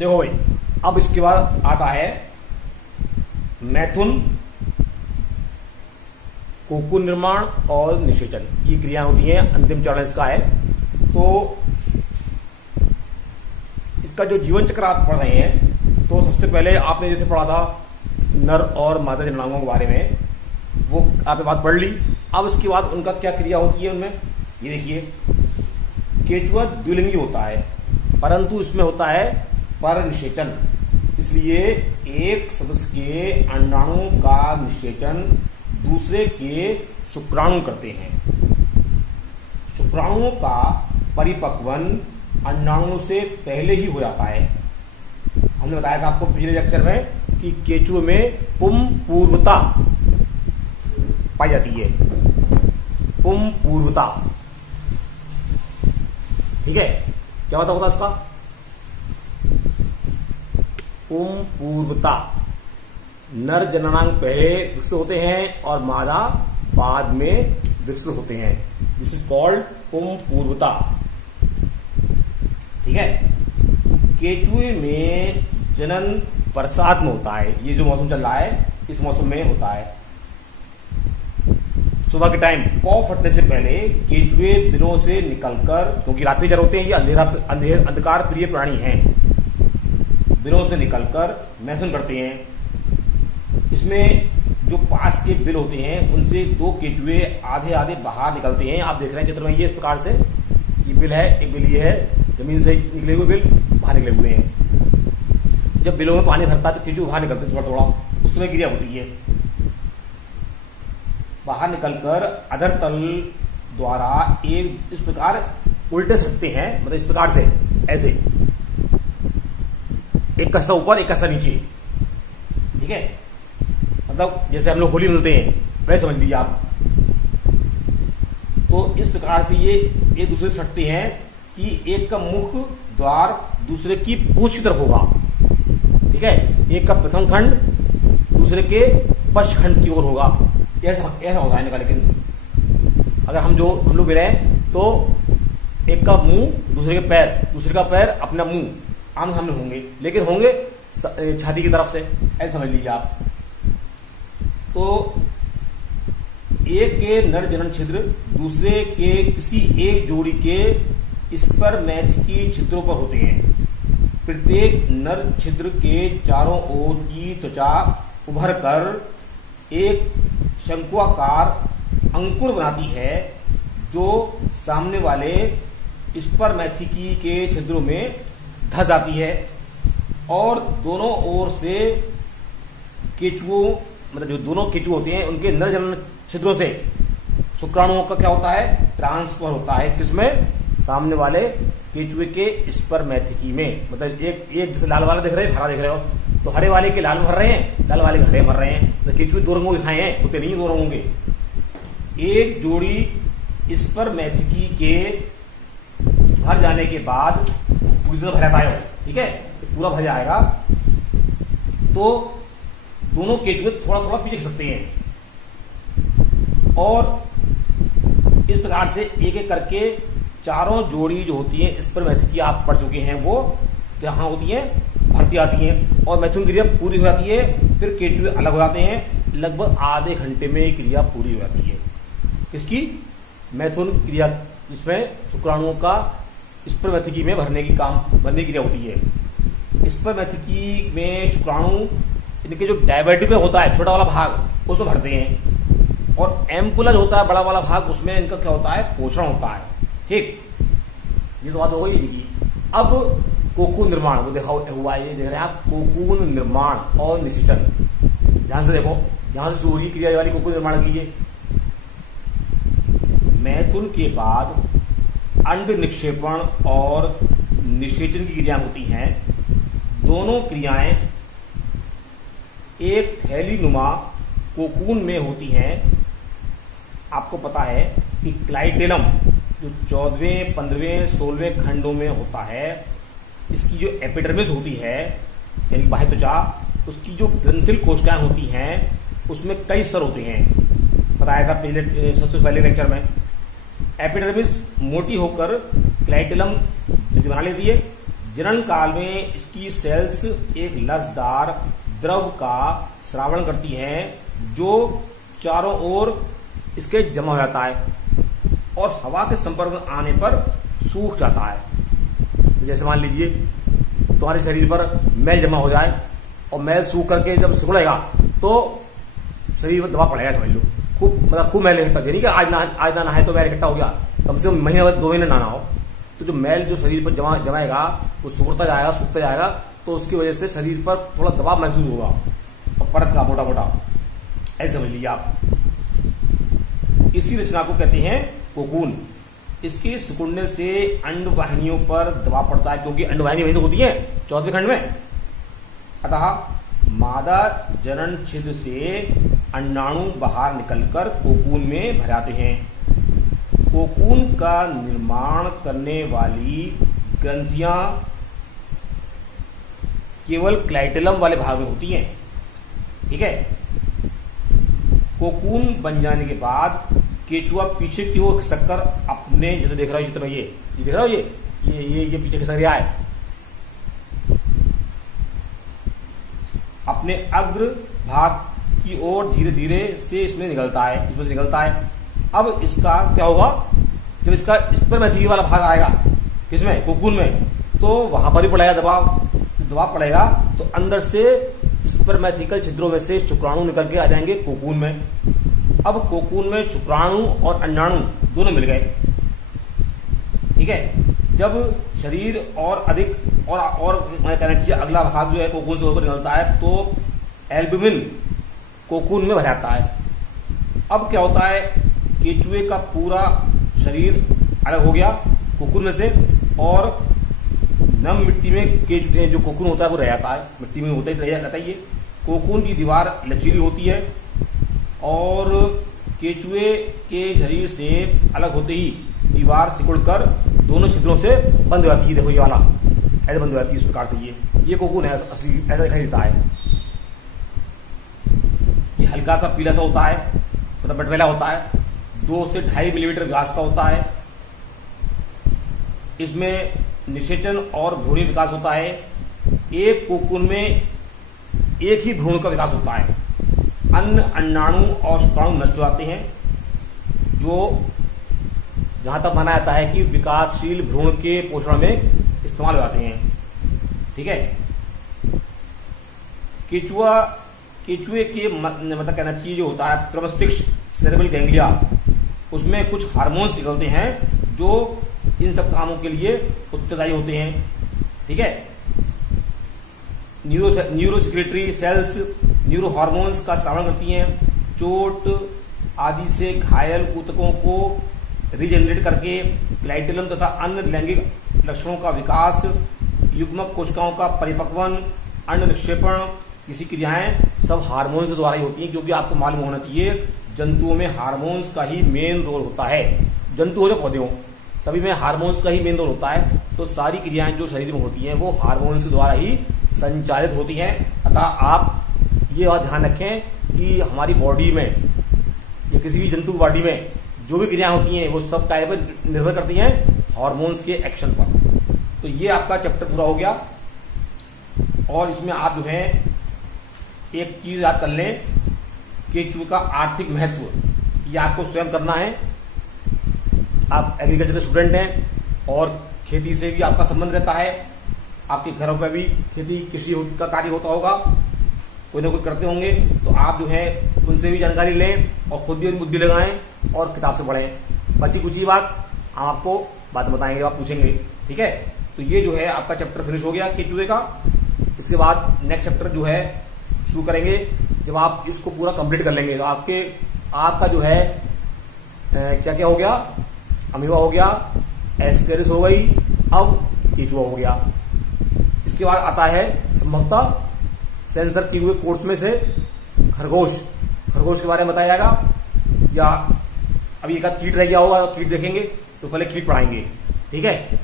देखो भाई, अब इसके बाद आता है मैथुन, कोकून निर्माण और निषेचन। ये क्रिया होती है, अंतिम चरण इसका है। तो इसका जो जीवन चक्र आप पढ़ रहे हैं, तो सबसे पहले आपने जैसे पढ़ा था नर और मादा जननांगों के बारे में, वो आपने बात पढ़ ली। अब इसके बाद उनका क्या क्रिया होती है उनमें, ये देखिए, केचुआ द्विलिंगी होता है, परंतु इसमें होता है पर निषेचन। इसलिए एक सदस्य के अंडाणु का निषेचन दूसरे के शुक्राणु करते हैं। शुक्राणुओं का परिपक्वन अंडाणु से पहले ही हो जाता है। हमने बताया था आपको पिछले लेक्चर में कि केचुए में पुम पूर्वता पाई जाती है, पुम पूर्वता। ठीक है, क्या होता होगा इसका, पुम पूर्वता। नर जननांग पहले विकसित होते हैं और मादा बाद में विकसित होते हैं। दिस इज कॉल्ड पुम पूर्वता। ठीक है, केचुए में जनन बरसात में होता है। ये जो मौसम चल रहा है, इस मौसम में होता है। सुबह के टाइम पौ फटने से पहले केचुए बिलों से निकलकर, क्योंकि रात्रि जर होते हैं, ये अंधकार प्रिय प्राणी हैं, बिलों से निकलकर मैथुन करते हैं। इसमें जो पास के बिल होते हैं, उनसे दो केचुए आधे आधे बाहर निकलते हैं। आप देख रहे हैं चित्र में, ये इस प्रकार से ये बिल है, एक बिल ये है, जमीन से निकले हुए बिल बाहर निकले हुए हैं। जब बिलों में पानी भरता है तो केचुए बाहर निकलते हैं थोड़ा थोड़ा, उस समय क्रिया होती है। बाहर निकलकर अधर तल द्वारा एक इस प्रकार उल्टे सकते हैं, मतलब इस प्रकार से, ऐसे एक कसा ऊपर एक कसा नीचे। ठीक है, मतलब जैसे हम लोग होली मिलते हैं वैसे समझ लीजिए आप। तो इस प्रकार से ये एक दूसरे से सटते हैं कि एक का मुख द्वार दूसरे की पूंछ की तरफ होगा। ठीक है, एक का प्रथम खंड दूसरे के पश्च खंड की ओर होगा। ऐसा होता है इनका। लेकिन अगर हम लोग मिले तो एक का मुंह दूसरे के पैर, दूसरे का पैर अपना मुंह आमने सामने होंगे, लेकिन होंगे छाती की तरफ से, ऐसा समझ लीजिए आप। तो एक के नर जनन छिद्र दूसरे के किसी एक जोड़ी के स्पर्मैथिकी छिद्रों पर होते हैं। प्रत्येक नर छिद्र के चारों ओर की त्वचा उभर कर एक शंक्वाकार अंकुर बनाती है, जो सामने वाले स्पर्मैथिकी के छिद्रों में धस जाती है और दोनों ओर से केचुओं, मतलब जो दोनों केचुए होते हैं, उनके नर जनन छिद्रों से शुक्राणुओं का क्या होता है, ट्रांसफर होता है। किसमें, सामने वाले केचुए के स्पर्मैथिकी में। मतलब एक जैसे लाल वाला देख रहे हैं, हरा देख रहे हो, तो हरे वाले के लाल भर रहे हैं, लाल वाले के हरे भर रहे हैं। तो केचुए दो रंगों दिखाए हैं, होते नहीं दो रंगों के। एक जोड़ी स्पर्मैथिकी के भर जाने के बाद पूरी तरह भर जाता है। ठीक है, तो पूरा भर जाएगा तो दोनों केचुए थोड़ा थोड़ा पीछे सकते हैं और इस प्रकार से एक एक करके चारों जोड़ी जो होती है स्पर्मैथिकी आप पढ़ चुके हैं, वो यहां होती है, भरती आती है और मैथुन क्रिया पूरी हो जाती है। फिर केचुए अलग हो जाते हैं, लगभग आधे घंटे में क्रिया पूरी हो जाती है। इसकी मैथुन क्रिया, इसमें शुक्राणुओं का स्पर्मैथिकी में भरने की क्रिया होती है। स्पर्मैथिकी में शुक्राणु इनके जो डायवर्टिक होता है, छोटा वाला भाग, उसमें भरते हैं, और एम्पुला जो होता है, बड़ा वाला भाग, उसमें इनका क्या होता है, पोषण होता है। ठीक, ये तो बात हो गई इनकी। अब कोकून निर्माण वो देखा हुआ है, ये देख रहे हैं आप, कोकून निर्माण और निषेचन। ध्यान से देखो, यहां से सूर्य क्रिया वाली कोकून निर्माण कीजिए। मैथुन के बाद अंड निक्षेपण और निषेचन की क्रियाएं होती हैं। दोनों क्रियाएं एक थैली नुमा कोकून में होती हैं। आपको पता है कि क्लाइटेलम जो 14वें, 15वें, 16वें खंडों में होता है, इसकी जो एपिडर्मिस होती है यानी बाह्य त्वचा, उसकी जो ग्रंथिल कोशिकाएं होती हैं, उसमें कई स्तर होते हैं। बताया था सबसे पहले लेक्चर में। एपिडर्मिस मोटी होकर क्लाइटेलम जैसे बना लेती है, जनन काल में इसकी सेल्स एक लसदार द्रव का स्रावण करती हैं जो चारों ओर इसके जमा हो जाता है और हवा के संपर्क में आने पर सूख जाता है। जैसे मान लीजिए तुम्हारे शरीर पर मैल जमा हो जाए और मैल सूख करके जब सिकुड़ेगा तो शरीर पर दबाव पड़ेगा, समझ लो। खूब मैल इकट्ठा, यानी कि आज ना नहाए तो मैल इकट्ठा हो गया, कम से कम महीने 2 महीने नहाना हो तो जो मैल जो शरीर पर जमाएगा वो सूखता जाएगा तो उसकी वजह से शरीर पर थोड़ा दबाव महसूस होगा और परत का मोटा मोटा, ऐसे समझ लीजिए आप। इसी रचना को कहते हैं कोकून। इसके सिकुड़ने से अंडवाहिनियों पर दबाव पड़ता है, क्योंकि अंडवाहिनी वही तो होती है चौथे खंड में। अतः मादा जनन छिद्र से अंडाणु बाहर निकलकर कोकून में भर जाते हैं। कोकून का निर्माण करने वाली ग्रंथियां केवल क्लाइटेलम वाले भाग में होती हैं, ठीक है। कोकून बन जाने के बाद केचुआ पीछे की ओर खिसककर अपने, जैसे देख रहा हो चित्र में, ये देख रहा हो, ये पीछे खिसक रहा है, अपने अग्र भाग की ओर धीरे धीरे से इसमें से निकलता है। अब इसका क्या होगा, जब इसका स्पर्मेथिकी वाला भाग आएगा इसमें कोकून में, तो वहां पर ही पड़ेगा दबाव पड़ेगा, तो अंदर से स्पर्मेथिकल छिद्रों में से शुक्राणु निकल के आ जाएंगे कोकून में। अब कोकून में शुक्राणु और अंडाणु दोनों मिल गए, ठीक है। जब शरीर और अधिक और मैं कहना चाहिए अगला भाग जो है कोकून से होकर निकलता है तो एल्ब्यूमिन कोकून में भर जाता है। अब क्या होता है, केचुए का पूरा शरीर अलग हो गया कोकून में से और नम मिट्टी में जो कोकून होता है वो रह जाता है, मिट्टी में होता ही रहता है। ये कोकून की दीवार लचीली होती है और केचुए के शरीर से अलग होते ही दीवार सिकुड़कर दोनों छिद्रों से बंद हो जाती है। देखो ये वाला ऐसे बंद हो जाती है, इस प्रकार से ये कोकून है असली, ऐसा दिखाई देता है। ये हल्का सा पीला सा होता है, मतलब बटवेला होता है, 2 से 2.5 मिलीमीटर व्यास का होता है। इसमें निषेचन और भ्रूणी विकास होता है। एक कोकून में एक ही भ्रूण का विकास होता है। अन्य अंडाणु और शुक्राणु नष्ट हो जाते हैं, जो जहां तक माना जाता है कि विकासशील भ्रूण के पोषण में इस्तेमाल हो जाते हैं, ठीक है। केचुए के मतलब कहना चाहिए जो होता है प्रमस्तिष्क सेरेब्रल गैंग्लिया, उसमें कुछ हार्मोन्स निकलते हैं जो इन सब कामों के लिए उत्तरदायी होते हैं, ठीक है। न्यूरोसेक्रेटरी सेल्स न्यूरो हार्मोन्स का स्रावण करती हैं। चोट आदि से घायल ऊतकों को रीजेनरेट करके ग्लाइटेलम तथा अन्य लैंगिक लक्षणों का विकास, युग्मक कोशिकाओं का परिपक्वन, अंड निक्षेपण, किसी क्रियाएं सब हार्मोन्स के द्वारा ही होती हैं, क्योंकि आपको मालूम होना चाहिए जंतुओं में हार्मोन्स का ही मेन रोल होता है। जंतु हो या पौधे हो, सभी में हार्मोन्स का ही मेन रोल होता है। तो सारी क्रियाएं जो शरीर में होती हैं वो हार्मोन्स के द्वारा ही संचालित होती हैं। अतः आप ये बात ध्यान रखें कि हमारी बॉडी में या किसी भी जंतु की बॉडी में जो भी क्रियाएं होती हैं वो सब टाइप पर निर्भर करती हैं हार्मोन्स के एक्शन पर। तो ये आपका चैप्टर पूरा हो गया और इसमें आप जो है एक चीज याद कर लें, केचुए का आर्थिक महत्व ये आपको स्वयं करना है। आप एग्रीकल्चर स्टूडेंट हैं और खेती से भी आपका संबंध रहता है, आपके घरों पर भी खेती कृषि का कार्य होता होगा, कोई ना कोई करते होंगे, तो आप जो है उनसे भी जानकारी लें और खुद भी बुद्धि लगाएं और किताब से पढ़ें। बची कुछ ही बात हम आपको बात बताएंगे, आप पूछेंगे, ठीक है। तो ये जो है आपका चैप्टर फिनिश हो गया केचुए का। इसके बाद नेक्स्ट चैप्टर जो है शुरू करेंगे। जब आप इसको पूरा कंप्लीट कर लेंगे तो आपका जो है क्या क्या हो गया, अमीबा हो गया, एस्केरिस हो गई, अब केचुआ हो गया। इसके बाद आता है संभवतः सेंसर किए हुए कोर्स में से खरगोश के बारे में बताया जाएगा, या अभी एक आध कीट रह गया होगा, कीट देखेंगे तो पहले कीट पढ़ाएंगे, ठीक है।